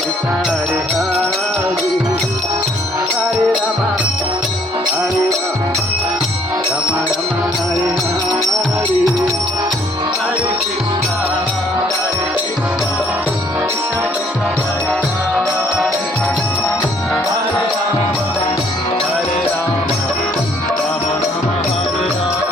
Krishna Hare Hare Rama Hare Rama Rama Rama Hare Hare Hare Krishna Hare Krishna Krishna Krishna Hare Hare Rama Hare Rama Rama Rama Hare Hare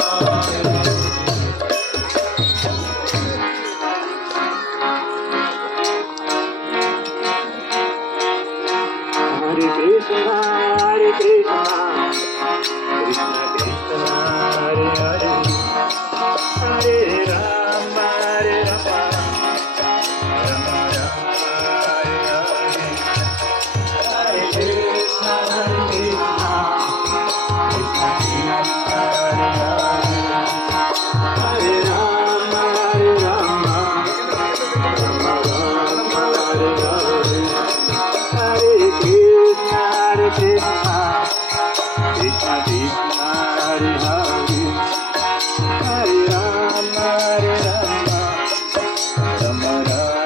Hare Krishna, Krishna Krishna, Hare Hare, Hare Rama, Rama Rama, Hare Hare. Hare Krishna, Krishna Krishna, Hare Hare, Hare Rama, Rama Rama, Hare Hare. Hare Krishna, Krishna Krishna, Hare Hare, Hare Rama, Rama Rama,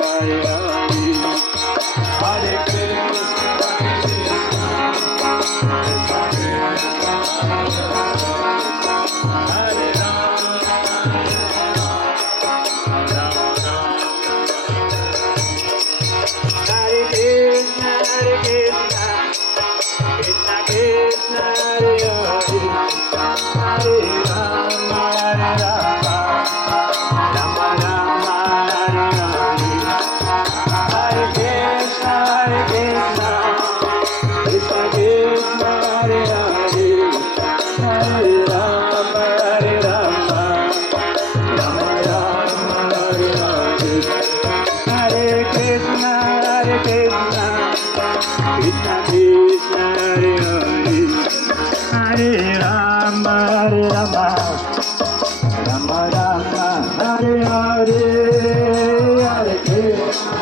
Hare Hare. Hare Krishna, Krishna Krishna, Hare Rama, Rama Hare Krishna, Krishna Krishna, Hare Hare, Hare Rama, Rama Rama, Hare Hare. Hare Krishna, Krishna Krishna, Hare Hare, Hare Rama, Rama Rama, Hare Hare. Hare Krishna, Krishna Krishna, Hare Hare, Hare Rama, Rama Rama, Hare Hare, Hare Krishna.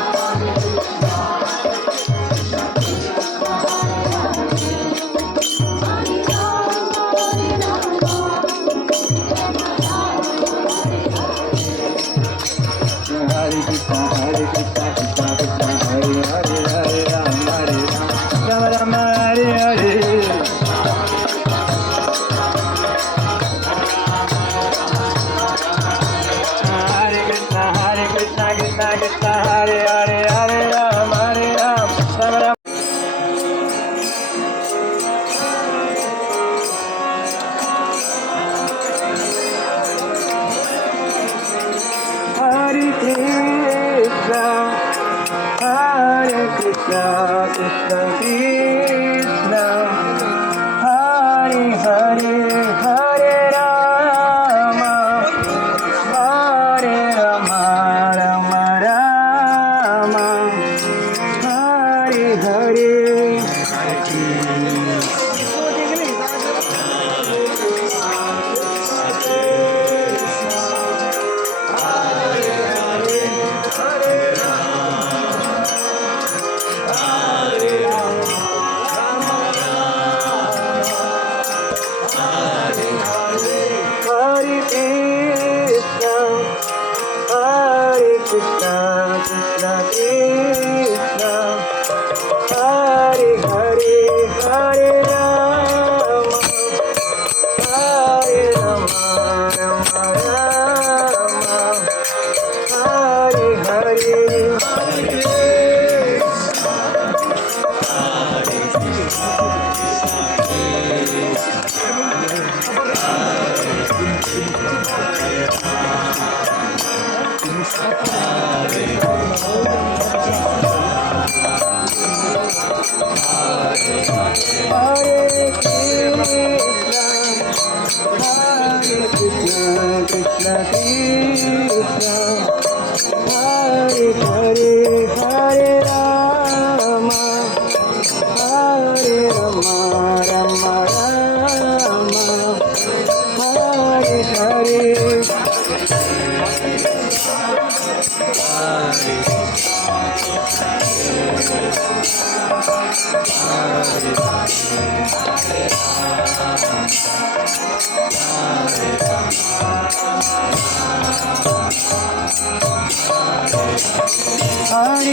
Hare Krishna, Krishna Krishna, Hare Hare, Hare Rama, Rama Rama, Hare Hare. Hare Krishna, Krishna Krishna, Hare Hare, Hare Rama, Rama Rama. Hare Krishna, Krishna Krishna, Hare Hare, Hare Rama, Rama Rama, Hare Hare. Hare Krishna, Krishna Krishna, Hare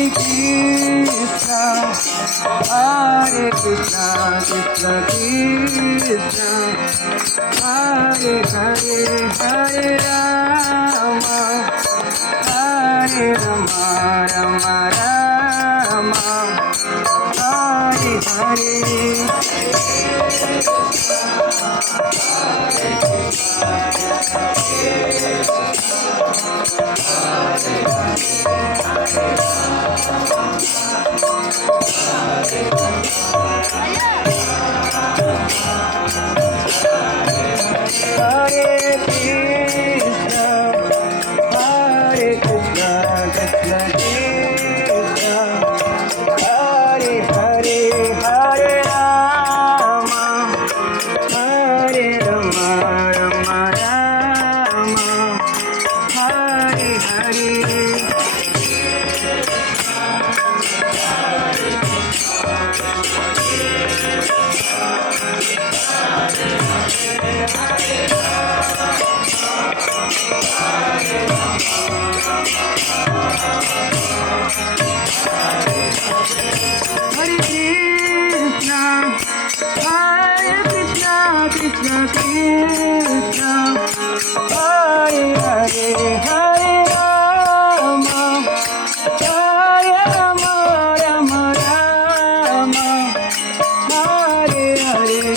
Krishna, Hare Krishna, Krishna Krishna, Hare Hare, Hare Rama, Hare Rama, Rama Rama, Hare Hare. Hare Krishna, Hare Krishna, Krishna Krishna, Hare Hare, Hare Rama, Hare Rama, Rama Rama, Hare Hare. Hare Krishna, Hare Krishna, Krishna Krishna, Hare Hare, Hare Rama, Hare Rama, Rama Rama, Hare Hare.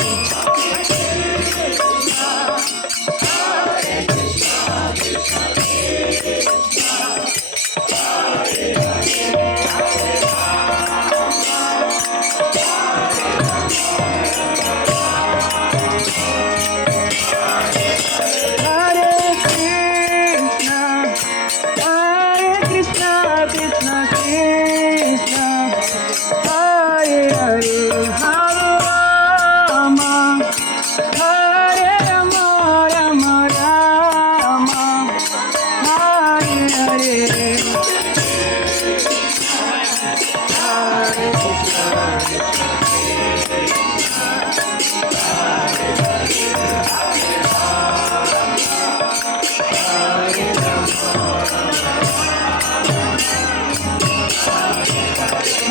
Krishna Krishna, Hare Hare, Hare Rama, Hare Rama, Rama Rama, Hare Hare.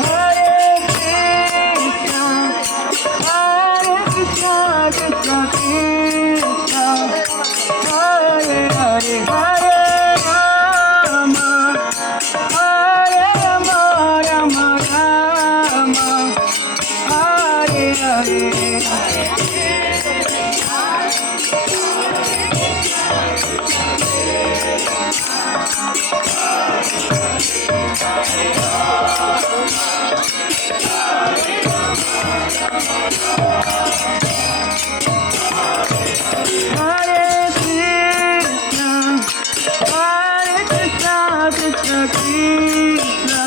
Hare Krishna, Krishna Krishna, Hare Hare, Hare Rama, Hare Rama, Rama Rama, Hare Hare. Hare Krishna, Hare Krishna, Krishna Krishna,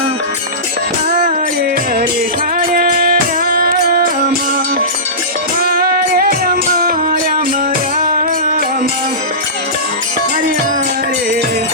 Hare Hare, Hare Rama, Hare Rama, Rama Rama, Hare Hare.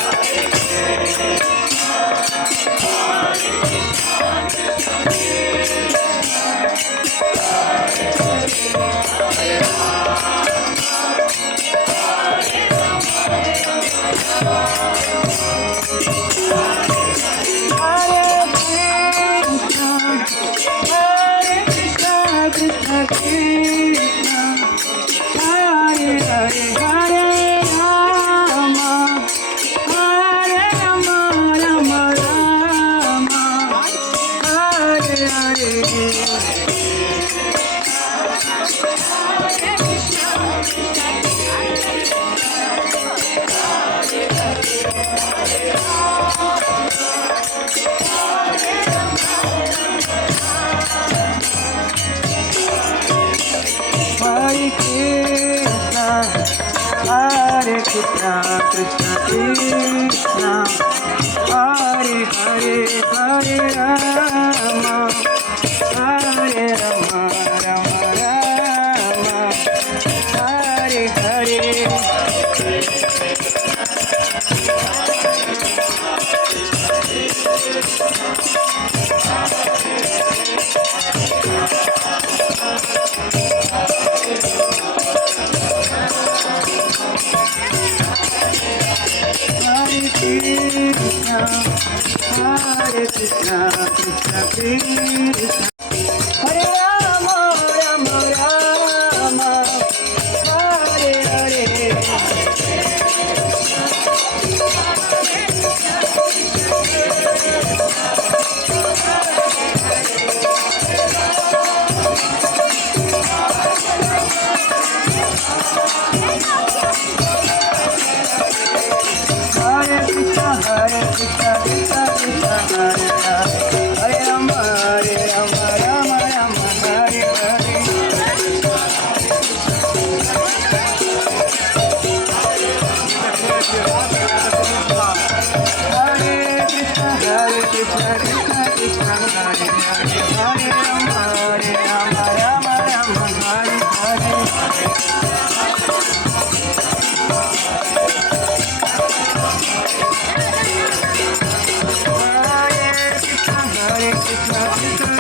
Krishna Krishna, Hare Hare, Hare Rama, Hare Rama, Rama Rama, Hare Hare. Hare Krishna, Hare Krishna, Krishna Krishna, Hare Hare, Hare Rama, Hare Rama, Rama Rama, Hare Hare. Hare Krishna, Hare Krishna, Hare Rama, Rama Rama, Hare Hare. Hare Krishna, Krishna Krishna, Hare Rama, Hare Rama, Rama Rama, Hare Hare. Hare Krishna, Krishna Krishna, Hare Hare, Hare Rama, Rama Rama, Hare Hare. Hare Krishna, Krishna